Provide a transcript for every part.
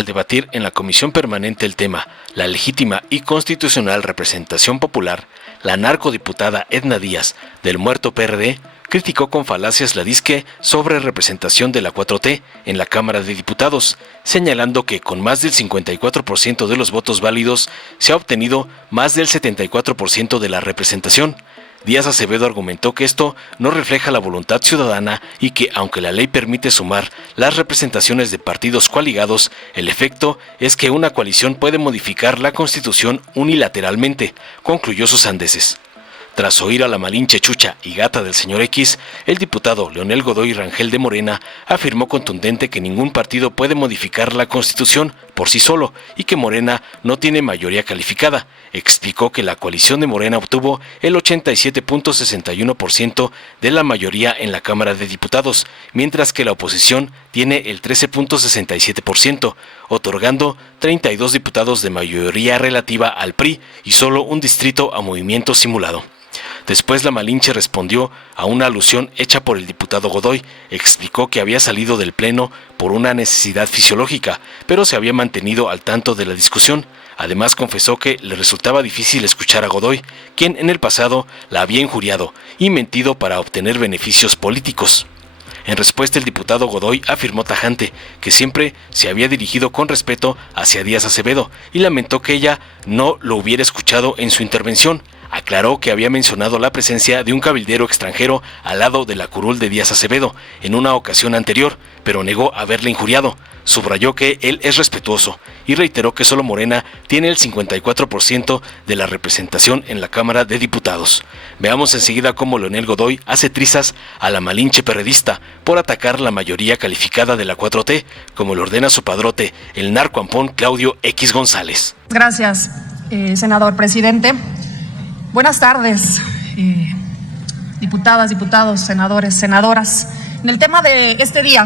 Al debatir en la Comisión Permanente el tema la legítima y constitucional representación popular, la narcodiputada Edna Díaz, del muerto PRD, criticó con falacias la disque sobre representación de la 4T en la Cámara de Diputados, señalando que con más del 54% de los votos válidos se ha obtenido más del 74% de la representación. Díaz Acevedo argumentó que esto no refleja la voluntad ciudadana y que, aunque la ley permite sumar las representaciones de partidos coaligados, el efecto es que una coalición puede modificar la Constitución unilateralmente, concluyó sus sandeces. Tras oír a la Malinche Chucha y gata del señor X, el diputado Leonel Godoy Rangel de Morena afirmó contundente que ningún partido puede modificar la Constitución por sí solo y que Morena no tiene mayoría calificada. Explicó que la coalición de Morena obtuvo el 87.61% de la mayoría en la Cámara de Diputados, mientras que la oposición tiene el 13.67%, otorgando 32 diputados de mayoría relativa al PRI y solo un distrito a Movimiento Simulado. Después la Malinche respondió a una alusión hecha por el diputado Godoy. Explicó que había salido del pleno por una necesidad fisiológica, pero se había mantenido al tanto de la discusión. Además confesó que le resultaba difícil escuchar a Godoy, quien en el pasado la había injuriado y mentido para obtener beneficios políticos. En respuesta, el diputado Godoy afirmó tajante que siempre se había dirigido con respeto hacia Díaz Acevedo y lamentó que ella no lo hubiera escuchado en su intervención. Aclaró que había mencionado la presencia de un cabildero extranjero al lado de la curul de Díaz Acevedo en una ocasión anterior, pero negó haberle injuriado. Subrayó que él es respetuoso y reiteró que solo Morena tiene el 54% de la representación en la Cámara de Diputados. Veamos enseguida cómo Leonel Godoy hace trizas a la Malinche perredista por atacar la mayoría calificada de la 4T, como le ordena su padrote, el narcoampón Claudio X González. Gracias, senador presidente. Buenas tardes, diputadas, diputados, senadores, senadoras. En el tema de este día,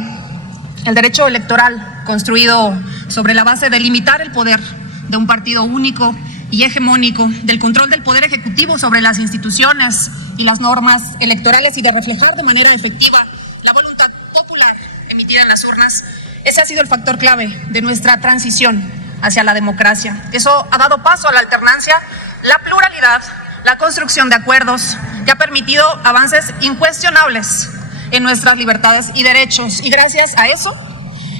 el derecho electoral construido sobre la base de limitar el poder de un partido único y hegemónico, del control del poder ejecutivo sobre las instituciones y las normas electorales y de reflejar de manera efectiva la voluntad popular emitida en las urnas, ese ha sido el factor clave de nuestra transición hacia la democracia. Eso ha dado paso a la alternancia, la pluralidad, la construcción de acuerdos que ha permitido avances incuestionables en nuestras libertades y derechos. Y gracias a eso,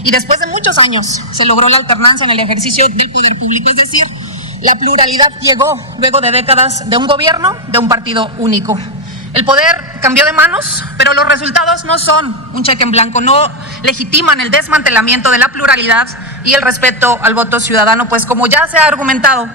y después de muchos años, se logró la alternancia en el ejercicio del poder público. Es decir, la pluralidad llegó luego de décadas de un gobierno de un partido único. El poder cambió de manos, pero los resultados no son un cheque en blanco, no legitiman el desmantelamiento de la pluralidad y el respeto al voto ciudadano, pues como ya se ha argumentado,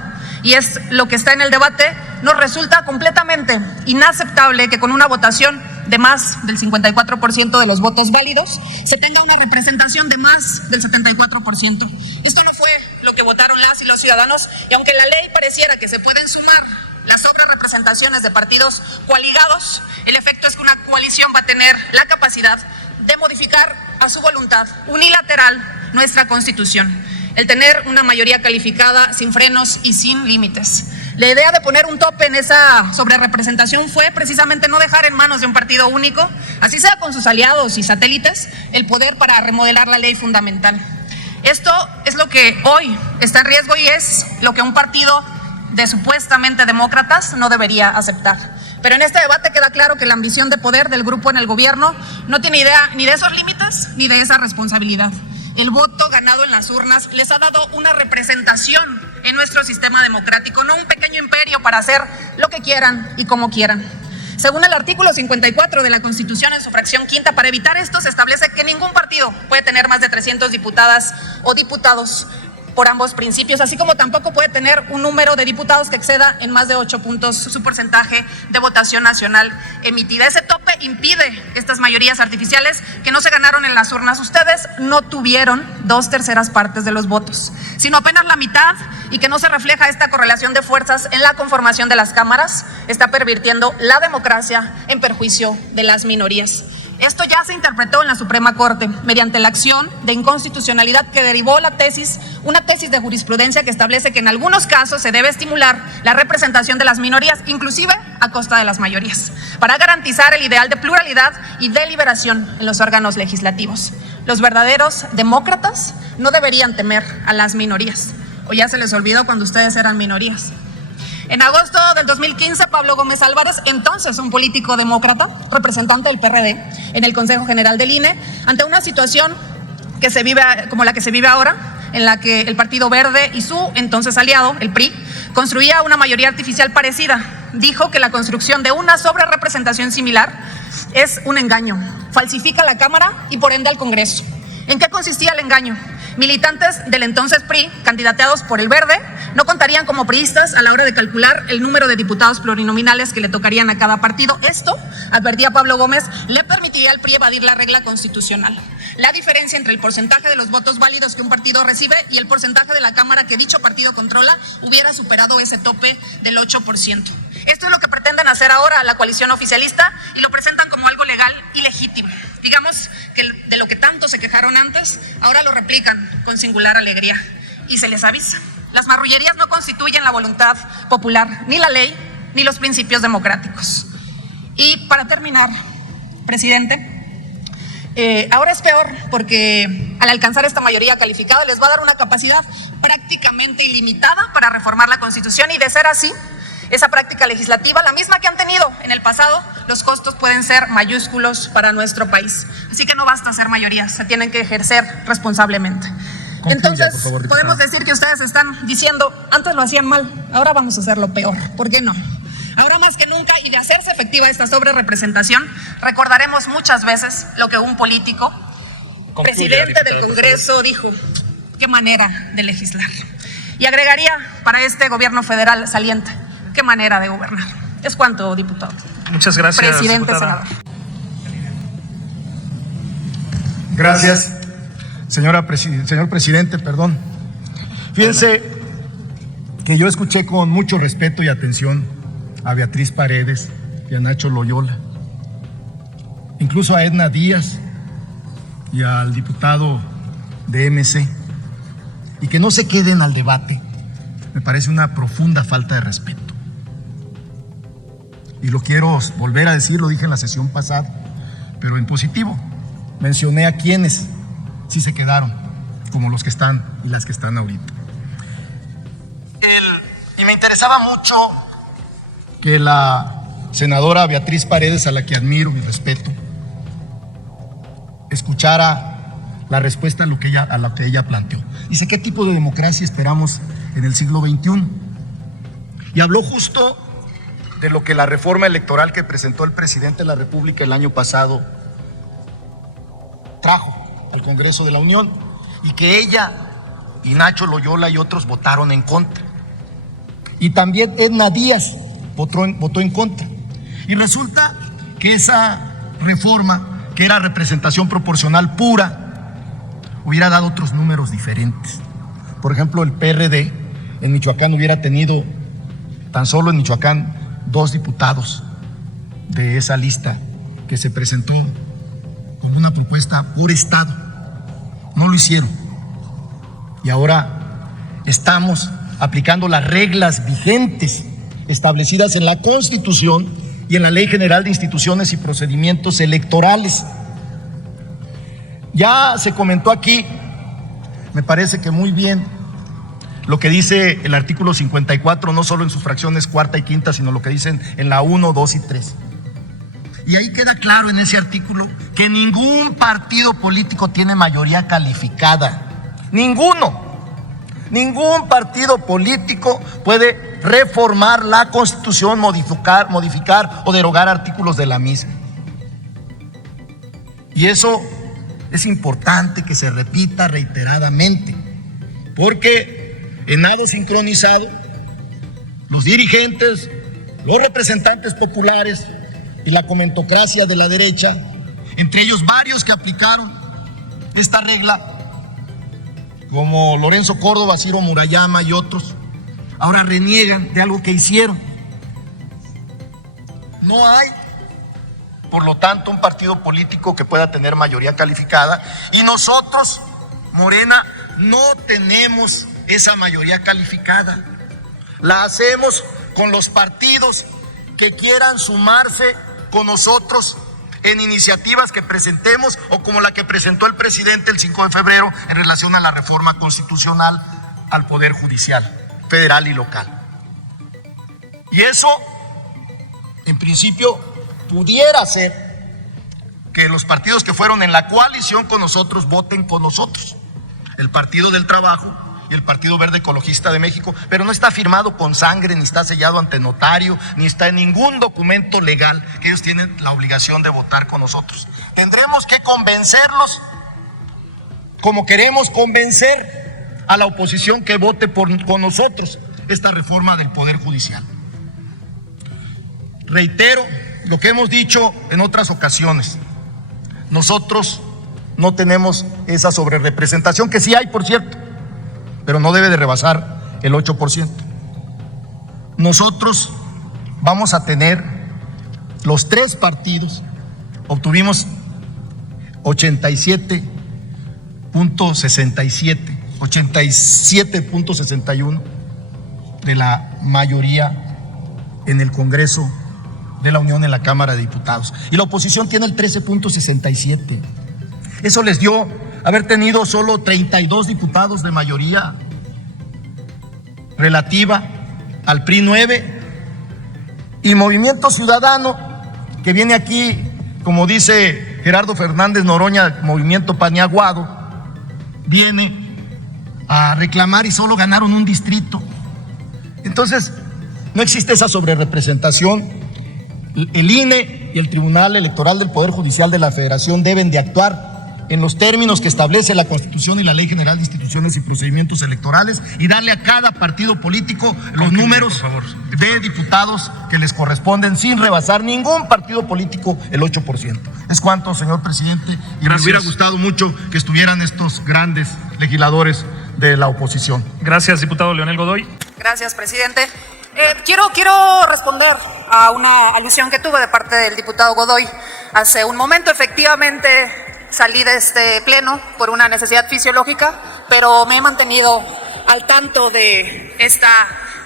y es lo que está en el debate, nos resulta completamente inaceptable que con una votación de más del 54% de los votos válidos se tenga una representación de más del 74%. Esto no fue lo que votaron las y los ciudadanos, y aunque la ley pareciera que se pueden sumar las sobrerepresentaciones de partidos coaligados, el efecto es que una coalición va a tener la capacidad de modificar a su voluntad unilateral nuestra Constitución. El tener una mayoría calificada sin frenos y sin límites. La idea de poner un tope en esa sobrerepresentación fue precisamente no dejar en manos de un partido único, así sea con sus aliados y satélites, el poder para remodelar la ley fundamental. Esto es lo que hoy está en riesgo y es lo que un partido de supuestamente demócratas no debería aceptar. Pero en este debate queda claro que la ambición de poder del grupo en el gobierno no tiene idea ni de esos límites ni de esa responsabilidad. El voto ganado en las urnas les ha dado una representación en nuestro sistema democrático, no un pequeño imperio para hacer lo que quieran y como quieran. Según el artículo 54 de la Constitución en su fracción quinta, para evitar esto se establece que ningún partido puede tener más de 300 diputadas o diputados por ambos principios, así como tampoco puede tener un número de diputados que exceda en más de 8 puntos su porcentaje de votación nacional emitida. Ese tope impide estas mayorías artificiales que no se ganaron en las urnas. Ustedes no tuvieron 2/3 partes de los votos, sino apenas la mitad, y que no se refleja esta correlación de fuerzas en la conformación de las cámaras, está pervirtiendo la democracia en perjuicio de las minorías. Esto ya se interpretó en la Suprema Corte mediante la acción de inconstitucionalidad que derivó una tesis de jurisprudencia que establece que en algunos casos se debe estimular la representación de las minorías, inclusive a costa de las mayorías, para garantizar el ideal de pluralidad y deliberación en los órganos legislativos. Los verdaderos demócratas no deberían temer a las minorías. ¿O ya se les olvidó cuando ustedes eran minorías? En agosto del 2015, Pablo Gómez Álvarez, entonces un político demócrata, representante del PRD, en el Consejo General del INE, ante una situación que se vive como la que se vive ahora, en la que el Partido Verde y su entonces aliado, el PRI, construía una mayoría artificial parecida. Dijo que la construcción de una sobrerepresentación similar es un engaño, falsifica la Cámara y por ende al Congreso. ¿En qué consistía el engaño? Militantes del entonces PRI, candidateados por el Verde, no contarían como priistas a la hora de calcular el número de diputados plurinominales que le tocarían a cada partido. Esto, advertía Pablo Gómez, le permitiría al PRI evadir la regla constitucional. La diferencia entre el porcentaje de los votos válidos que un partido recibe y el porcentaje de la Cámara que dicho partido controla hubiera superado ese tope del 8%. Esto es lo que pretenden hacer ahora la coalición oficialista y lo presentan como algo legal y legítimo. Digamos que de lo que tanto se quejaron antes, ahora lo replican con singular alegría. Y se les avisa, las marrullerías no constituyen la voluntad popular, ni la ley, ni los principios democráticos. Y para terminar, presidente, ahora es peor porque al alcanzar esta mayoría calificada les va a dar una capacidad prácticamente ilimitada para reformar la Constitución y de ser así, esa práctica legislativa, la misma que han tenido en el pasado, los costos pueden ser mayúsculos para nuestro país. Así que no basta ser mayorías, se tienen que ejercer responsablemente. Concluya, entonces, por favor, podemos decir que ustedes están diciendo, antes lo hacían mal, ahora vamos a hacerlo peor. ¿Por qué no? Ahora más que nunca, y de hacerse efectiva esta sobrerepresentación, recordaremos muchas veces lo que un político, presidente del Congreso, dijo: qué manera de legislar. Y agregaría para este gobierno federal saliente: qué manera de gobernar. Es cuanto, diputado. Muchas gracias, presidente, diputada. senador. Gracias, señor presidente, Fíjense que yo escuché con mucho respeto y atención a Beatriz Paredes y a Nacho Loyola, incluso a Edna Díaz y al diputado de MC, y que no se queden al debate me parece una profunda falta de respeto. Y lo quiero volver a decir, lo dije en la sesión pasada, pero en positivo. Mencioné a quienes sí se quedaron, como los que están y las que están ahorita. Y me interesaba mucho que la senadora Beatriz Paredes, a la que admiro y respeto, escuchara la respuesta a lo que ella planteó. Dice: ¿qué tipo de democracia esperamos en el siglo XXI? Y habló justo de lo que la reforma electoral que presentó el presidente de la República el año pasado trajo al Congreso de la Unión, y que ella y Nacho Loyola y otros votaron en contra. Y también Edna Díaz votó en contra. Y resulta que esa reforma, que era representación proporcional pura, hubiera dado otros números diferentes. Por ejemplo, el PRD en Michoacán hubiera tenido, tan solo en Michoacán, 2 diputados de esa lista que se presentó con una propuesta por estado. No lo hicieron. Y ahora estamos aplicando las reglas vigentes establecidas en la Constitución y en la Ley General de Instituciones y Procedimientos Electorales. Ya se comentó aquí, me parece que muy bien, lo que dice el artículo 54, no solo en sus fracciones cuarta y quinta, sino lo que dicen en la 1, 2 y 3. Y ahí queda claro en ese artículo que ningún partido político tiene mayoría calificada. Ninguno. Ningún partido político puede reformar la Constitución, modificar o derogar artículos de la misma. Y eso es importante que se repita reiteradamente, porque en nado sincronizado, los dirigentes, los representantes populares y la comentocracia de la derecha, entre ellos varios que aplicaron esta regla, como Lorenzo Córdoba, Ciro Murayama y otros, ahora reniegan de algo que hicieron. No hay, por lo tanto, un partido político que pueda tener mayoría calificada, y nosotros, Morena, no tenemos esa mayoría calificada. La hacemos con los partidos que quieran sumarse con nosotros en iniciativas que presentemos o como la que presentó el presidente el 5 de febrero en relación a la reforma constitucional al Poder Judicial, federal y local. Y eso, en principio, pudiera ser que los partidos que fueron en la coalición con nosotros voten con nosotros, el Partido del Trabajo y el Partido Verde Ecologista de México, pero no está firmado con sangre, ni está sellado ante notario, ni está en ningún documento legal que ellos tienen la obligación de votar con nosotros. Tendremos que convencerlos, como queremos convencer a la oposición que vote con nosotros esta reforma del Poder Judicial. Reitero lo que hemos dicho en otras ocasiones. Nosotros no tenemos esa sobrerepresentación, que sí hay, por cierto, pero no debe de rebasar el 8%. Nosotros vamos a tener, los tres partidos, obtuvimos 87.61 de la mayoría en el Congreso de la Unión, en la Cámara de Diputados. Y la oposición tiene el 13.67. Eso les dio haber tenido solo 32 diputados de mayoría relativa, al PRI 9, y Movimiento Ciudadano, que viene aquí, como dice Gerardo Fernández Noroña, Movimiento Paniaguado, viene a reclamar y solo ganaron un distrito. Entonces, no existe esa sobrerepresentación. El INE y el Tribunal Electoral del Poder Judicial de la Federación deben de actuar en los términos que establece la Constitución y la Ley General de Instituciones y Procedimientos Electorales y darle a cada partido político los números de diputados que les corresponden sin rebasar ningún partido político el 8%. Es cuanto, señor presidente, y gracias. Me hubiera gustado mucho que estuvieran estos grandes legisladores de la oposición. Gracias, diputado Leonel Godoy. Gracias, presidente. Quiero responder a una alusión que tuve de parte del diputado Godoy. Hace un momento, efectivamente, salí de este pleno por una necesidad fisiológica, pero me he mantenido al tanto de esta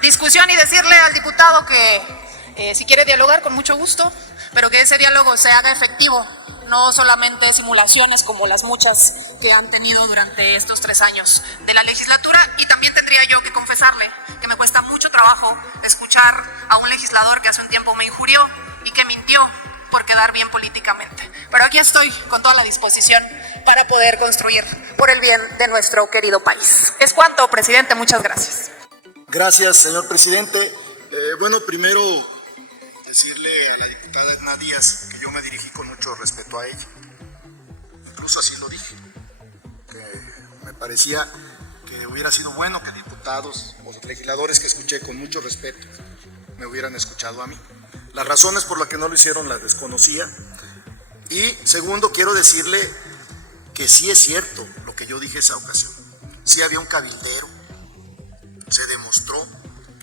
discusión y decirle al diputado que si quiere dialogar, con mucho gusto, pero que ese diálogo se haga efectivo, no solamente simulaciones como las muchas que han tenido durante estos 3 años de la legislatura. Y también tendría yo que confesarle que me cuesta mucho trabajo escuchar a un legislador que hace un tiempo me injurió y que mintió por quedar bien políticamente. Pero aquí estoy con toda la disposición para poder construir por el bien de nuestro querido país. Es cuanto, presidente. Muchas gracias. Gracias, señor presidente. Bueno, primero decirle a la diputada Edna Díaz que yo me dirigí con mucho respeto a ella. Incluso así lo dije, que me parecía que hubiera sido bueno que diputados o legisladores que escuché con mucho respeto me hubieran escuchado a mí. Las razones por las que no lo hicieron las desconocía. Y segundo, quiero decirle que sí es cierto lo que yo dije esa ocasión. Sí había un cabildero, se demostró,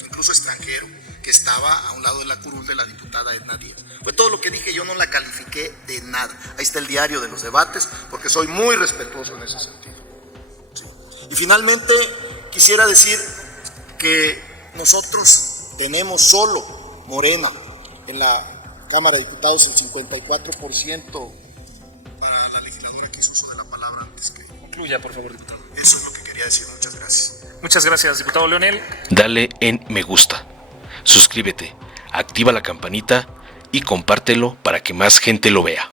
incluso extranjero, que estaba a un lado de la curul de la diputada Edna Díaz. Fue todo lo que dije, yo no la califiqué de nada. Ahí está el diario de los debates, porque soy muy respetuoso en ese sentido. Sí. Y finalmente quisiera decir que nosotros tenemos solo Morena en la Cámara de Diputados el 54% para la legisladora que hizo uso de la palabra antes que... Concluya, por favor, diputado. Eso es lo que quería decir. Muchas gracias. Muchas gracias, diputado Leonel. Dale en me gusta, suscríbete, activa la campanita y compártelo para que más gente lo vea.